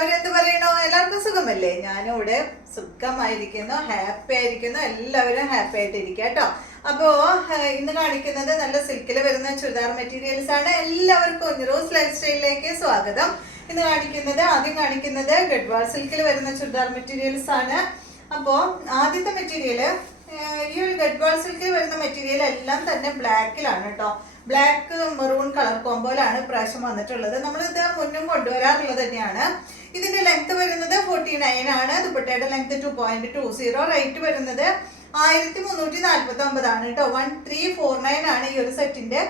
എല്ലാവരും എന്ത് പറയണോ? എല്ലാവർക്കും സുഖമല്ലേ? ഞാനിവിടെ സുഖമായിരിക്കുന്നു, ഹാപ്പി ആയിരിക്കുന്നു. എല്ലാവരും ഹാപ്പി ആയിട്ടിരിക്കുക കേട്ടോ. അപ്പോ ഇന്ന് കാണിക്കുന്നത് നല്ല സിൽക്കിൽ വരുന്ന ചുരിദാർ മെറ്റീരിയൽസ് ആണ്. എല്ലാവർക്കും റോസ് ലൈഫ് സ്റ്റൈലിലേക്ക് സ്വാഗതം. ഇന്ന് ആദ്യം കാണിക്കുന്നത് ഗഡ്വാൾ സിൽക്കിൽ വരുന്ന ചുരിദാർ മെറ്റീരിയൽസ് ആണ്. അപ്പോ ആദ്യത്തെ മെറ്റീരിയൽ ഈ ഒരു ഗഡ്വാൾ സിൽക്കിൽ വരുന്ന മെറ്റീരിയൽ എല്ലാം തന്നെ ബ്ലാക്കിലാണ് കേട്ടോ. ബ്ലാക്ക് മെറൂൺ കളർ കോമ്പോയിലാണ് ഇപ്രാവശ്യം വന്നിട്ടുള്ളത്. നമ്മളിത് മുന്നും കൊണ്ടുവരാറുള്ളത് തന്നെയാണ്. ഇതിന്റെ ലെങ്ത് വരുന്നത് 49 ആണ്. ദുപ്പട്ടയുടെ ലെങ്ത് 2.20. റേറ്റ് വരുന്നത് 1349 ആണ് കേട്ടോ. 1349 ആണ് ഈ ഒരു സെറ്റിന്റെ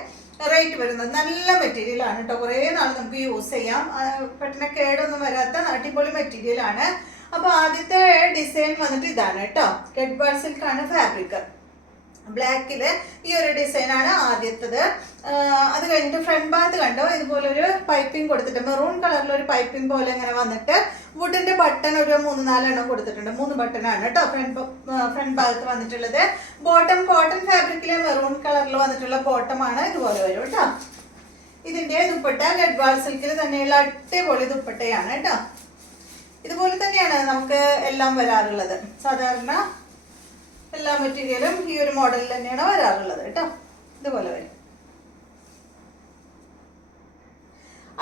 റേറ്റ് വരുന്നത്. നല്ല മെറ്റീരിയൽ ആണ് കേട്ടോ. കുറേ നാൾ നമുക്ക് യൂസ് ചെയ്യാം. പെട്ടെന്ന് കേടൊന്നും വരാത്ത അടിപൊളി മെറ്റീരിയൽ ആണ്. അപ്പൊ ആദ്യത്തെ ഡിസൈൻ വന്നിട്ട് ഇതാണ് കേട്ടോ. ഗഡ്വാൾ സിൽക്ക് ആണ് ഫാബ്രിക്. ബ്ലാക്കില് ഈ ഒരു ഡിസൈൻ ആണ് ആദ്യത്തത്. അത് കഴിഞ്ഞിട്ട് ഫ്രണ്ട് ഭാഗത്ത് കണ്ടോ, ഇതുപോലെ ഒരു പൈപ്പിംഗ് കൊടുത്തിട്ട് മെറൂൺ കളറിൽ ഒരു പൈപ്പിംഗ് പോലെ ഇങ്ങനെ വന്നിട്ട് വുഡിന്റെ ബട്ടൺ ഒരു 3-4 എണ്ണം കൊടുത്തിട്ടുണ്ട്. 3 ബട്ടൺ ആണ് കേട്ടോ ഫ്രണ്ട് ഭാഗത്ത് വന്നിട്ടുള്ളത്. ബോട്ടം കോട്ടൺ ഫാബ്രിക്കിലെ മെറൂൺ കളറിൽ വന്നിട്ടുള്ള ബോട്ടം ആണ്. ഇതുപോലെ വരും കേട്ടോ. ഇതിന്റെ ദുപ്പട്ട ഗഡ്വാൾ സിൽക്കിൽ തന്നെയുള്ള അടിപൊളി ദുപ്പട്ടയാണ് കേട്ടോ. ഇതുപോലെ തന്നെയാണ് നമുക്ക് എല്ലാം വരാറുള്ളത്. സാധാരണ എല്ലാ മെറ്റീരിയലും ഈ ഒരു മോഡലിൽ തന്നെയാണ് വരാറുള്ളത് കേട്ടോ. ഇതുപോലെ വരും.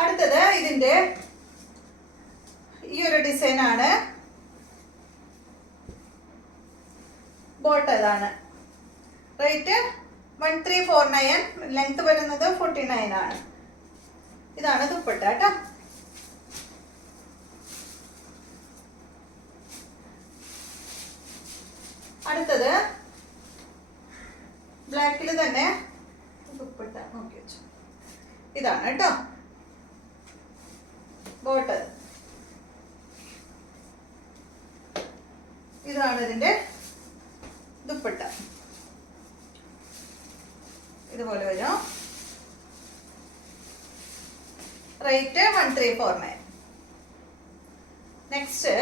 അടുത്തത് ഇതിന്റെ ഈ ഒരു ഡിസൈൻ ആണ്. ബോട്ടം ഇതാണ്. റേറ്റ് 1349. ലെങ്ത് വരുന്നത് 49 ആണ്. ഇതാണ് ദുപ്പട്ട കേട്ടോ. അടുത്തത് ബ്ലാക്കിൽ തന്നെ ദുപ്പട്ട നോക്കി വെച്ചു. ഇതാണ് കേട്ടോ ബോട്ടം. ഇതാണ് ഇതിന്റെ ദുപ്പട്ട. ഇതുപോലെ വരും. റേറ്റ് 1349. നെക്സ്റ്റ്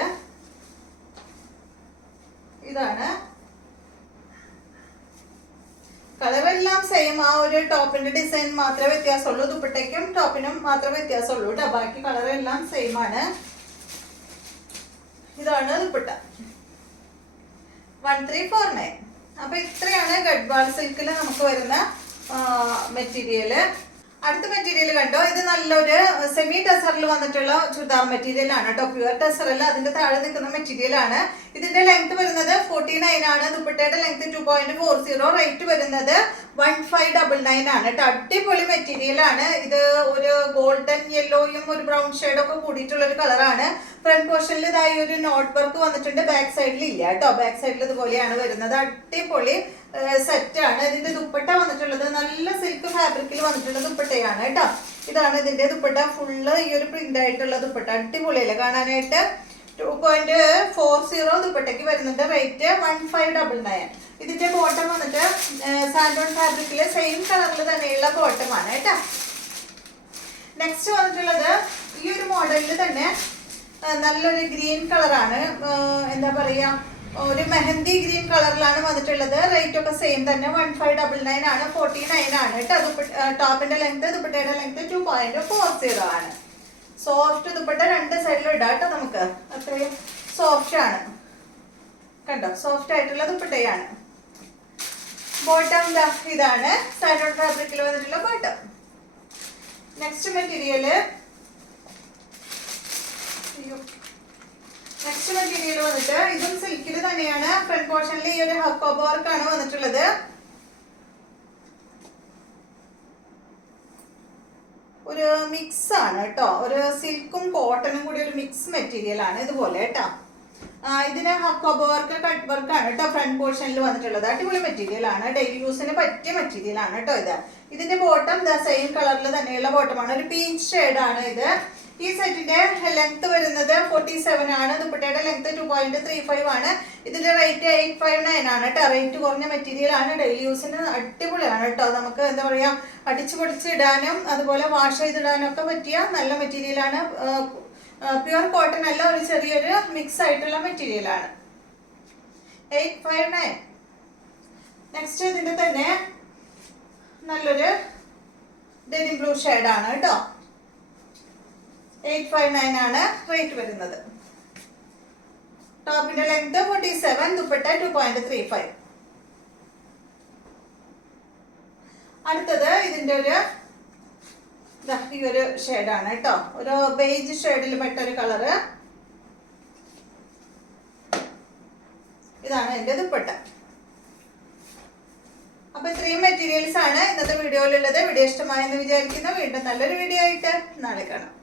ഇതാണ്. കളറെല്ലാം സെയിം. ആ ഒരു ടോപ്പിന്റെ ഡിസൈൻ മാത്രമേ വ്യത്യാസമുള്ളൂ. ദുപ്പട്ടയ്ക്കും ടോപ്പിനും മാത്രമേ വ്യത്യാസമുള്ളൂ കേട്ടോ. ബാക്കി കളറെല്ലാം സെയിം ആണ്. ഇതാണ് ദുപ്പട്ട. 1349. അപ്പൊ ഇത്രയാണ് ഗഡ്വാൾ സിൽക്കിൽ നമുക്ക് വരുന്ന മെറ്റീരിയല്. അടുത്ത മെറ്റീരിയൽ കണ്ടോ. ഇത് നല്ലൊരു സെമി ടെസറിൽ വന്നിട്ടുള്ള ചുരിദാർ മെറ്റീരിയൽ ആണ് കേട്ടോ. പ്യുവർ ടെസറല്ല, അതിന്റെ താഴെ നിൽക്കുന്ന മെറ്റീരിയൽ ആണ്. ഇതിന്റെ ലെങ്ത് വരുന്നത് 49 ആണ്. ദുപ്പട്ടയുടെ ലെങ്ത് 2.40. റേറ്റ് വരുന്നത് 1599 ആണ് കേട്ടോ. അടിപൊളി മെറ്റീരിയൽ ആണ്. ഇത് ഒരു ഗോൾഡൻ യെല്ലോയും ഒരു ബ്രൗൺ ഷെയ്ഡും ഒക്കെ കൂടിയിട്ടുള്ള ഒരു കളറാണ്. ഫ്രണ്ട് പോർഷനിൽ ഇതായി ഒരു നോട്ട് വർക്ക് വന്നിട്ടുണ്ട്. ബാക്ക് സൈഡിൽ ഇല്ല കേട്ടോ. ബാക്ക് സൈഡിൽ ഇതുപോലെയാണ് വരുന്നത്. അടിപൊളി സെറ്റ് ആണ്. ഇതിന്റെ ദുപ്പട്ട വന്നിട്ടുള്ളത് നല്ല സിൽക്ക് ഫാബ്രിക്കിൽ വന്നിട്ടുള്ള ദുപ്പട്ടയാണ് കേട്ടോ. ഇതാണ് ഇതിന്റെ ദുപ്പട്ട. ഫുള്ള് ഈ ഒരു പ്രിന്റ് ആയിട്ടുള്ള ദുപ്പട്ട. അടിപൊളിയല്ലേ കാണാനായിട്ട്. 2.40 ദുപ്പട്ടയ്ക്ക് വരുന്നുണ്ട്. റേറ്റ് 1599. ഇതിന്റെ ബോട്ടം വന്നിട്ട് സാൻഡോൺ ഫാബ്രിക്കിലെ സെയിം കളറിൽ തന്നെയുള്ള ബോട്ടമാണ് കേട്ടോ. നെക്സ്റ്റ് വന്നിട്ടുള്ളത് ഈ ഒരു മോഡലിൽ തന്നെ നല്ലൊരു ഗ്രീൻ കളറാണ്. എന്താ പറയാ, ഒരു മെഹന്തി ഗ്രീൻ കളറിലാണ് വന്നിട്ടുള്ളത്. റേറ്റ് ഒക്കെ സെയിം തന്നെ. 1599 ആണ്. 49 ആണ് കേട്ടോ. ടോപ്പിന്റെ ലെങ്ത് ദുപ്പട്ടയുടെ ലെങ്ത് 2.40 ആണ്. സോഫ്റ്റ് ദുപ്പട്ട. രണ്ട് സൈഡിലും ഇടാം കേട്ടോ നമുക്ക്. അത്രയും സോഫ്റ്റ് ആണ് കണ്ടോ. സോഫ്റ്റ് ആയിട്ടുള്ള ദുപ്പട്ടയാണ്. ബോട്ടം ഇതാണ്. സാൻഡോൺ ഫാബ്രിക്കിൽ വന്നിട്ടുള്ള ബോട്ടം. നെക്സ്റ്റ് മെറ്റീരിയൽ വന്നിട്ട് ഇതും സിൽക്കിൽ തന്നെയാണ്. ഫ്രണ്ട് പോർഷനിൽ ഈ ഒരു ഹക്കോബ വർക്ക് ആണ് വന്നിട്ടുള്ളത്. ഒരു മിക്സ് ആണ് കേട്ടോ. ഒരു സിൽക്കും കോട്ടണും കൂടി ഒരു മിക്സ് മെറ്റീരിയൽ ആണ്. ഇതുപോലെ കേട്ടോ. ഇതിന് ഹക്കോബ വർക്ക്, കട്ട് വർക്ക് ആണ് കേട്ടോ ഫ്രണ്ട് പോർഷനിൽ വന്നിട്ടുള്ളത്. അടിപൊളി മെറ്റീരിയൽ ആണ്. ഡെയിലി യൂസിന് പറ്റിയ മെറ്റീരിയൽ ആണ് കേട്ടോ ഇത്. ഇതിന്റെ ബോട്ടം സെയിം കളറിൽ തന്നെയുള്ള ബോട്ടമാണ്. ഒരു പീച്ച് ഷെയ്ഡ് ആണ് ഇത്. ഈ സെറ്റിന്റെ ലെങ്ത് വരുന്നത് 47 ആണ്. ദുപ്പട്ടയുടെ ലെങ്ത് 2.35 ആണ്. ഇതിന്റെ റേറ്റ് 859 ആണ് കേട്ടോ. റേറ്റ് കുറഞ്ഞ മെറ്റീരിയൽ ആണ്. ഡെയിലി യൂസിന് അടിപൊളിയാണ് കേട്ടോ. നമുക്ക് എന്താ പറയാ, അടിച്ചു പൊടിച്ച് ഇടാനും അതുപോലെ വാഷ് ചെയ്തിടാനും ഒക്കെ പറ്റിയ നല്ല മെറ്റീരിയൽ ആണ്. പ്യുവർ കോട്ടൺ അല്ല, ഒരു ചെറിയൊരു മിക്സ് ആയിട്ടുള്ള മെറ്റീരിയൽ ആണ്. 859. നെക്സ്റ്റ് ഇതിന്റെ തന്നെ നല്ലൊരു ഡെനിം ബ്ലൂ ഷെയ്ഡ് ആണ് കേട്ടോ. 859 ആണ് റേറ്റ് വരുന്നത്. ടോപ്പിന്റെ ലെങ്ത് 47, ദുപ്പട്ട 2.35. അടുത്തത് ഇതിന്റെ ഈ ഒരു ഷെയ്ഡാണ് കേട്ടോ, ഒരു ബേജ് ഷെയ്ഡിൽ പെട്ട ഒരു കളറ്. ഇതാണ് എന്റെ ദുപ്പട്ട. അപ്പൊ ഇത്രയും മെറ്റീരിയൽസ് ആണ് ഇന്നത്തെ വീഡിയോയിലുള്ളത്. വീഡിയോ ഇഷ്ടമായെന്ന് വിചാരിക്കുന്നു. വീണ്ടും നല്ലൊരു വീഡിയോ ആയിട്ട് നാളെ കാണാം.